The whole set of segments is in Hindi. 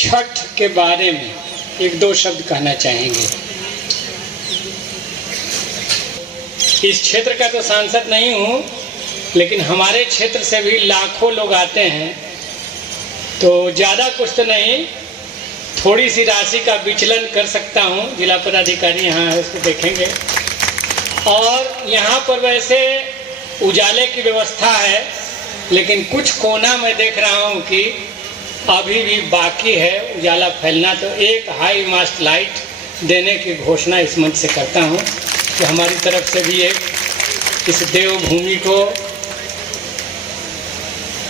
छठ के बारे में एक दो शब्द कहना चाहेंगे। इस क्षेत्र का तो सांसद नहीं हूँ, लेकिन हमारे क्षेत्र से भी लाखों लोग आते हैं, तो ज़्यादा कुछ तो नहीं, थोड़ी सी राशि का विचलन कर सकता हूँ। जिला पदाधिकारी यहाँ है, उसको देखेंगे। और यहाँ पर वैसे उजाले की व्यवस्था है, लेकिन कुछ कोना में देख रहा हूँ कि अभी भी बाकी है उजाला फैलना। तो एक हाई मास्ट लाइट देने की घोषणा इस मंच से करता हूँ कि हमारी तरफ से भी एक इस देवभूमि को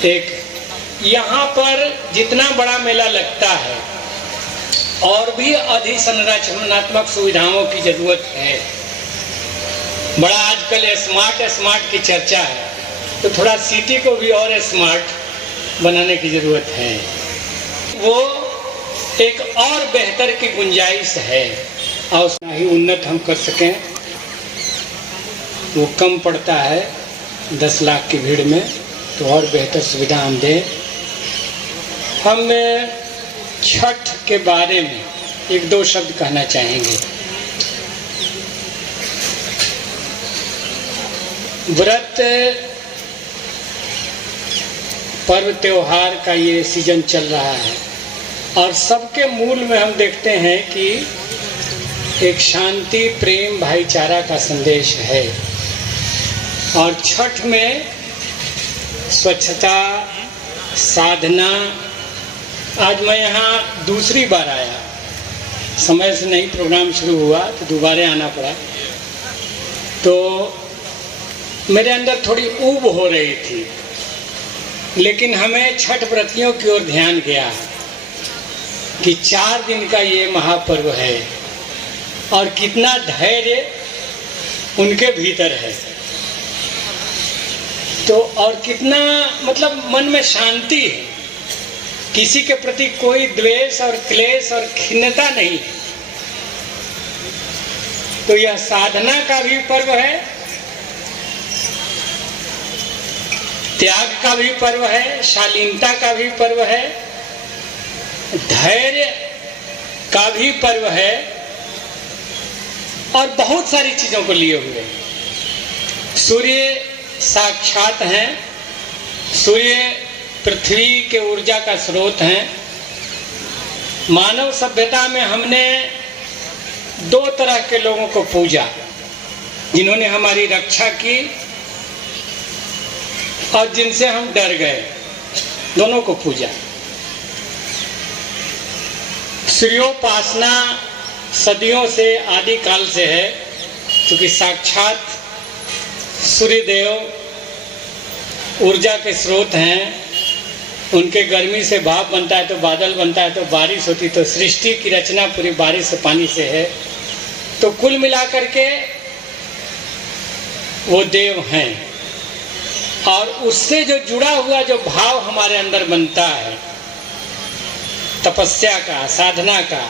एक, यहाँ पर जितना बड़ा मेला लगता है और भी अधिक संरचनात्मक सुविधाओं की जरूरत है। बड़ा आजकल स्मार्ट की चर्चा है, तो थोड़ा सिटी को भी और स्मार्ट बनाने की जरूरत है। वो एक और बेहतर की गुंजाइश है और उतना ही उन्नत हम कर सकें। वो कम पड़ता है 10 लाख की भीड़ में, तो और बेहतर सुविधा हम दें। हम छठ के बारे में एक दो शब्द कहना चाहेंगे। व्रत पर्व त्योहार का ये सीजन चल रहा है और सबके मूल में हम देखते हैं कि एक शांति, प्रेम, भाईचारा का संदेश है। और छठ में स्वच्छता, साधना। आज मैं यहाँ दूसरी बार आया, समय से नहीं प्रोग्राम शुरू हुआ तो दोबारा आना पड़ा। तो मेरे अंदर थोड़ी ऊब हो रही थी, लेकिन हमें छठ व्रतियों की ओर ध्यान गया कि 4 दिन का ये महापर्व है और कितना धैर्य उनके भीतर है, तो और कितना मतलब मन में शांति है, किसी के प्रति कोई द्वेष और क्लेश और खिन्नता नहीं। तो यह साधना का भी पर्व है, त्याग का भी पर्व है, शालीनता का भी पर्व है, धैर्य का भी पर्व है और बहुत सारी चीजों को लिए हुए। सूर्य साक्षात हैं, सूर्य पृथ्वी के ऊर्जा का स्रोत हैं। मानव सभ्यता में हमने 2 तरह के लोगों को पूजा, जिन्होंने हमारी रक्षा की और जिनसे हम डर गए, दोनों को पूजा। सूर्योपासना सदियों से, आदिकाल से है, क्योंकि साक्षात सूर्यदेव ऊर्जा के स्रोत हैं। उनके गर्मी से भाप बनता है तो बादल बनता है, तो बारिश होती, तो सृष्टि की रचना पूरी बारिश से, पानी से है। तो कुल मिलाकर के वो देव हैं और उससे जो जुड़ा हुआ जो भाव हमारे अंदर बनता है, तपस्या का, साधना का,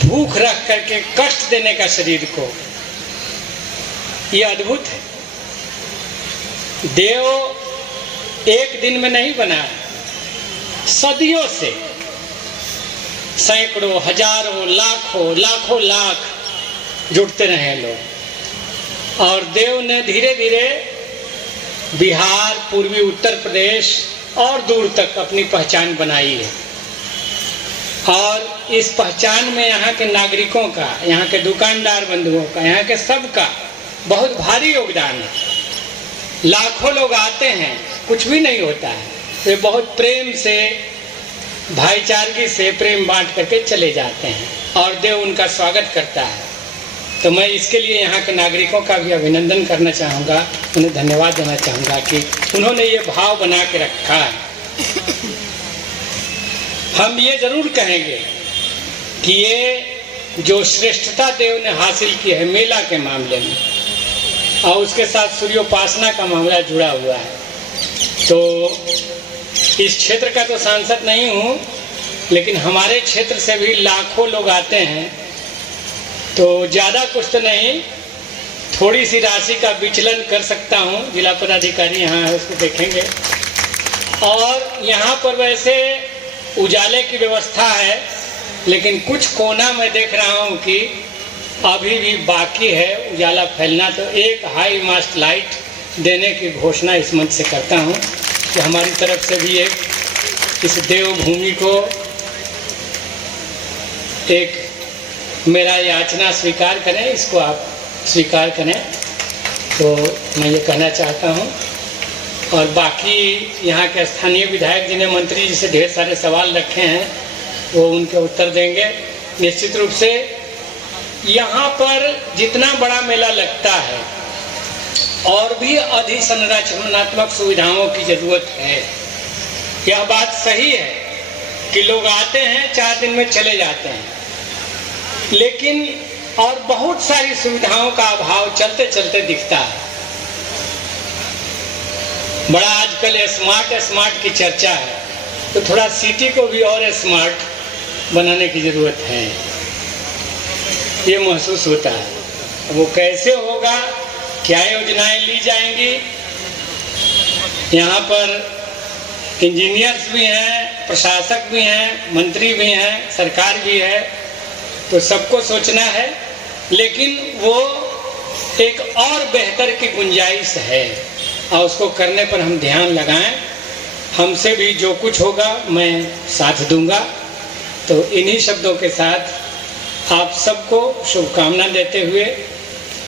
भूख रख करके कष्ट देने का शरीर को, ये अद्भुत है। देव एक दिन में नहीं बना, सदियों से सैकड़ों, हजारों, लाखों लाख जुटते रहे लोग, और देव ने धीरे धीरे बिहार, पूर्वी उत्तर प्रदेश और दूर तक अपनी पहचान बनाई है। और इस पहचान में यहाँ के नागरिकों का, यहाँ के दुकानदार बंधुओं का, यहाँ के सबका बहुत भारी योगदान है। लाखों लोग आते हैं, कुछ भी नहीं होता है, वे बहुत प्रेम से, भाईचारगी से प्रेम बांट करके चले जाते हैं और देव उनका स्वागत करता है। तो मैं इसके लिए यहाँ के नागरिकों का भी अभिनंदन करना चाहूँगा, उन्हें धन्यवाद देना चाहूँगा कि उन्होंने ये भाव बना के रखा है। हम ये जरूर कहेंगे कि ये जो श्रेष्ठता देव ने हासिल की है मेला के मामले में, और उसके साथ सूर्योपासना का मामला जुड़ा हुआ है, तो इस क्षेत्र का तो सांसद नहीं हूँ, लेकिन हमारे क्षेत्र से भी लाखों लोग आते हैं, तो ज़्यादा कुछ तो नहीं, थोड़ी सी राशि का विचलन कर सकता हूँ। जिला पदाधिकारी यहाँ है, उसको देखेंगे। और यहाँ पर वैसे उजाले की व्यवस्था है, लेकिन कुछ कोना में देख रहा हूँ कि अभी भी बाकी है उजाला फैलना। तो एक हाई मास्ट लाइट देने की घोषणा इस मंच से करता हूँ कि हमारी तरफ से भी एक इस देवभूमि को एक मेरा याचना स्वीकार करें, इसको आप स्वीकार करें। तो मैं ये कहना चाहता हूँ। और बाकी यहाँ के स्थानीय विधायक जिन्हें मंत्री जी से ढेर सारे सवाल रखे हैं वो उनके उत्तर देंगे। निश्चित रूप से यहाँ पर जितना बड़ा मेला लगता है और भी अधिक संरचनात्मक सुविधाओं की जरूरत है। यह बात सही है कि लोग आते हैं 4 दिन में चले जाते हैं, लेकिन और बहुत सारी सुविधाओं का अभाव चलते चलते दिखता है। बड़ा आजकल स्मार्ट की चर्चा है, तो थोड़ा सिटी को भी और स्मार्ट बनाने की जरूरत है, ये महसूस होता है। वो कैसे होगा, क्या योजनाएं ली जाएंगी। यहाँ पर इंजीनियर्स भी हैं, प्रशासक भी हैं, मंत्री भी हैं, सरकार भी है, तो सबको सोचना है। लेकिन वो एक और बेहतर की गुंजाइश है और उसको करने पर हम ध्यान लगाएं। हमसे भी जो कुछ होगा मैं साथ दूंगा। तो इन्हीं शब्दों के साथ आप सबको शुभकामना देते हुए